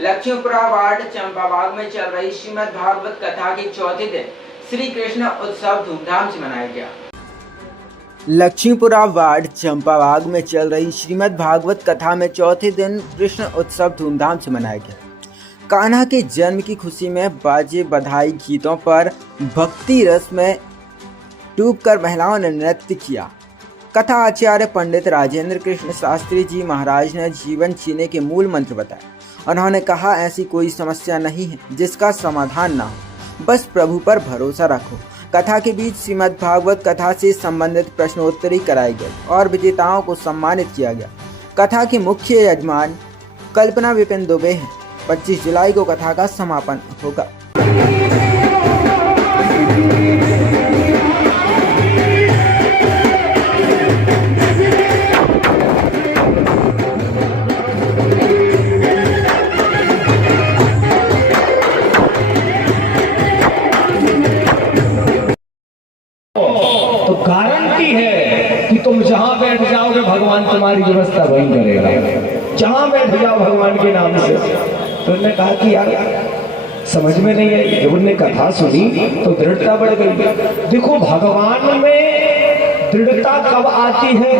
Lakshmipura ward Champabagh में चल रही श्रीमद् भागवत कथा के चौथे दिन श्री कृष्ण उत्सव धूमधाम से मनाया गया। लक्ष्मीपुरा वार्ड चंपाबाग में चल रही श्रीमद् भागवत कथा में चौथे दिन कृष्ण उत्सव धूमधाम से मनाया गया। कान्हा के जन्म की खुशी में बाजे बधाई गीतों पर भक्ति रस में डूबकर महिलाओं ने नृत्य किया। कथा आचार्य पंडित राजेंद्र कृष्ण शास्त्री जी महाराज ने जीवन जीने के मूल मंत्र बताए। उन्होंने कहा, ऐसी कोई समस्या नहीं है जिसका समाधान ना हो, बस प्रभु पर भरोसा रखो। कथा के बीच श्रीमद् भागवत कथा से संबंधित प्रश्नोत्तरी कराई गई और विजेताओं को सम्मानित किया गया। कथा के मुख्य यजमान कल्पना विपिन दुबे हैं। 25 जुलाई को कथा का समापन होगा। तो गारंटी है कि तुम जहां बैठ जाओगे भगवान तुम्हारी व्यवस्था वहीं करेगा। जहां बैठ जाओ भगवान के नाम से। तो उन्होंने कहा कि यार समझ में नहीं आई। जब उन्होंने कथा सुनी तो दृढ़ता बढ़ गई। देखो भगवान में दृढ़ता कब आती है?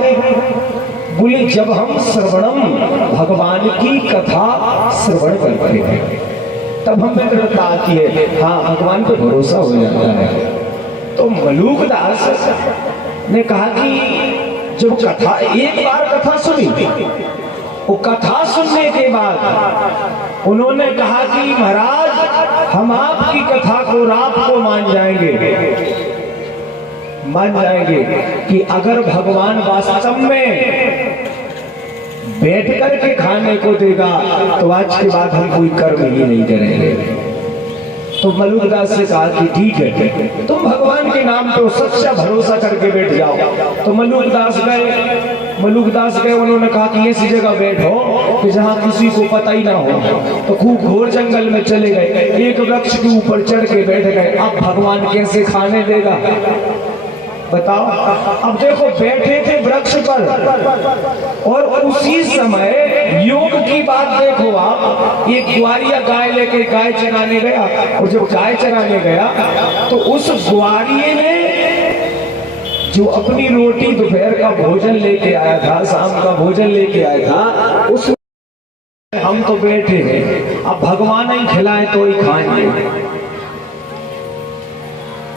बोले जब हम श्रवणम भगवान की कथा श्रवण करते हैं तब हमें दृढ़ता आती है। हाँ, भगवान पे भरोसा हो जाता है। तो मलूक दास ने कहा कि जब कथा एक बार कथा सुनी, वो कथा सुनने के बाद उन्होंने कहा कि महाराज हम आपकी कथा को रात को मान जाएंगे कि अगर भगवान वास्तव में बैठ करके खाने को देगा तो आज के बाद हम कोई कर्म ही नहीं करेंगे। तो मलूकदास से कहा कि ठीक है, तुम भगवान के नाम पे सच्चा भरोसा करके बैठ जाओ। तो मलूकदास गए। उन्होंने कहा कि ऐसी जगह बैठो कि जहाँ किसी को पता ही ना हो। तो खूब घोर जंगल में चले गए, एक वृक्ष के ऊपर चढ़ के बैठ गए। अब भगवान कैसे खाने देगा बताओ। अब देखो बैठे थे वृक्ष पर और उसी समय योग की बात देखो आप। एक ग्वारिया गाय लेके गाय चराने गया और जब गाय चराने गया तो उस ग्वारिये ने जो अपनी रोटी दोपहर का भोजन लेके आया था, शाम का भोजन लेके आया था, उस हम तो बैठे हैं, अब भगवान ही खिलाए तो ही खाएंगे।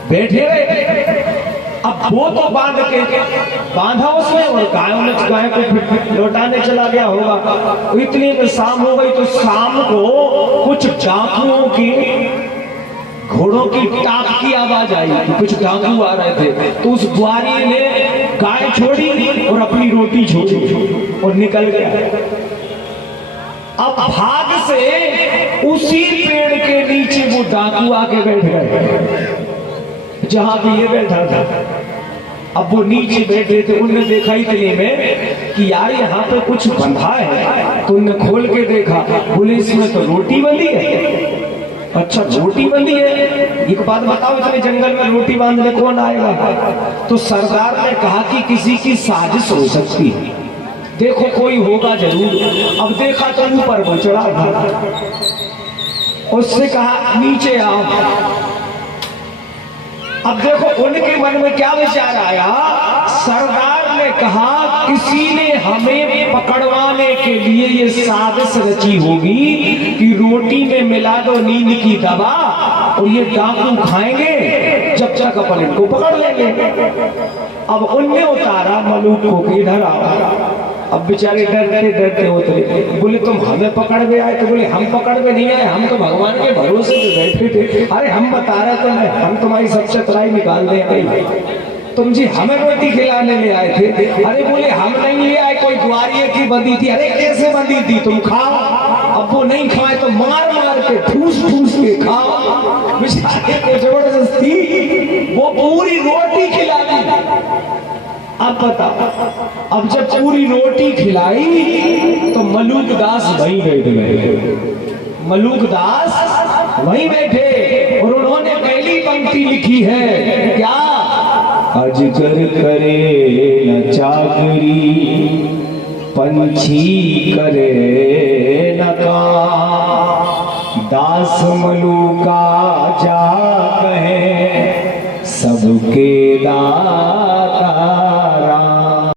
बैठे रहे। अब वो तो बांधा उसमें और गाय को लौटाने चला गया होगा। इतनी में शाम हो गई। तो शाम को कुछ डाकुओं की घोड़ों की टाप की आवाज आई कि कुछ डाकू आ रहे थे। तो उस ग्वारी ने गाय छोड़ी और अपनी रोटी छोड़ी और निकल गया। अब भाग से उसी पेड़ के नीचे वो डाकू आके बैठ गए जहां भी ये बैठा था। अब वो नीचे बैठे थे। उनने देखा इतने में कि यार यहाँ पे कुछ बंधा है। तो उनने खोल के देखा, बोले इसमें तो रोटी बंधी है। अच्छा रोटी बंधी है? एक बात बताओ, इतने जंगल में रोटी बांधने कौन आएगा? तो सरदार ने कहा कि किसी की साजिश हो सकती है, देखो कोई होगा जरूर। अब देखा तो ऊपर वो चढ़ा था। उससे कहा नीचे आओ। अब देखो उनके मन में क्या विचार आया। सरदार ने कहा किसी ने हमें पकड़वाने के लिए ये साजिश रची होगी कि रोटी में मिला दो नींद की दवा और ये डाकू खाएंगे, जब तक अपन इनको पकड़ लेंगे। अब उनने उतारा मलूक को कि इधर आओ। अब बेचारे डरते डरते उतरे। बोले तुम हमें पकड़ में आए? तो बोले हम पकड़ में नहीं आए, हम तो भगवान के भरोसे पे बैठे थे। अरे हम बता रहे तो है, हम तुम्हारी सब चतुराई निकाल देंगे। तुम जी हमें रोटी खिलाने ले आए थे। अरे बोले हम नहीं ले आए, कोई ग्वारिये की बंधी थी। अरे कैसे बंधी थी? तुम खाओ। अब वो नहीं खाए तो मार मार के ठूस ठूस के खाओ। बेचारे को जबरदस्ती वो पूरी रोटी खिला दी। अब बताओ, अब जब पूरी रोटी खिलाई तो मलूक दास वहीं बैठ गए। मलूक दास वहीं बैठे और उन्होंने पहली पंक्ति लिखी है क्या? अजगर करे न चाकरी, पंछी करे न काम। दास मलूका जा कहे सबके दास